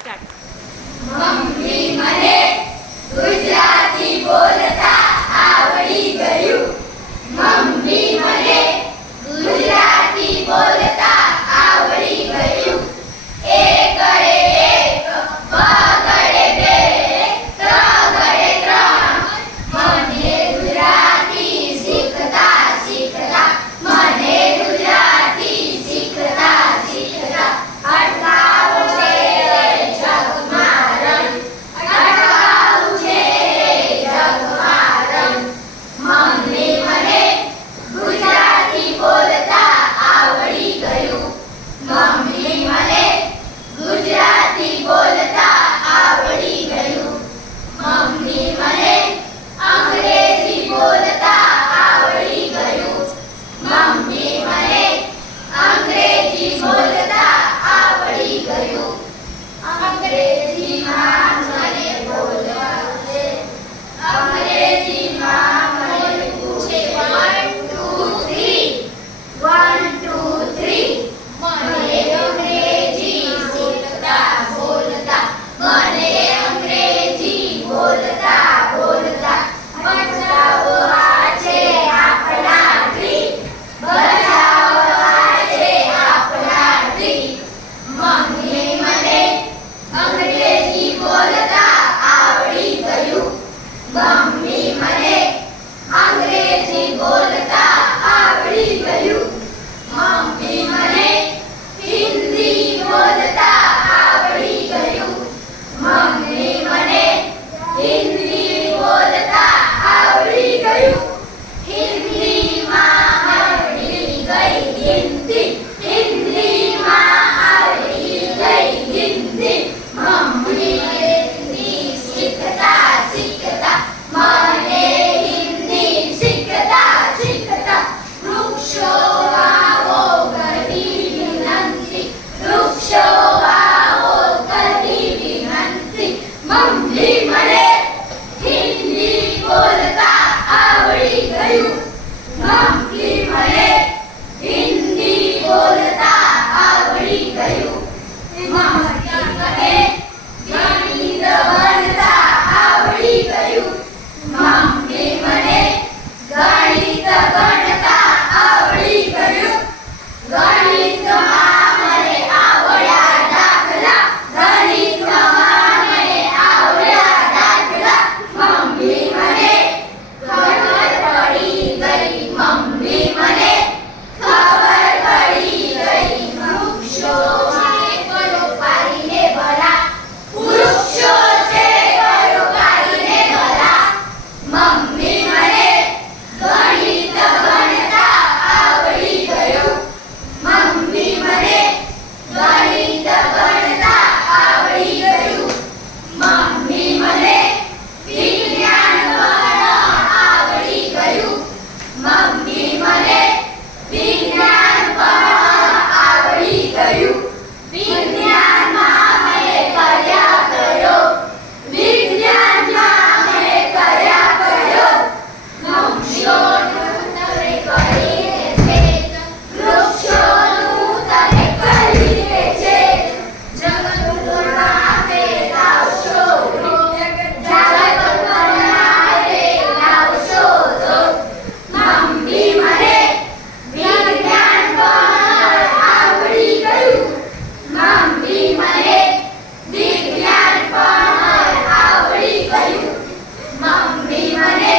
Start. Mummy મને i'm Maria.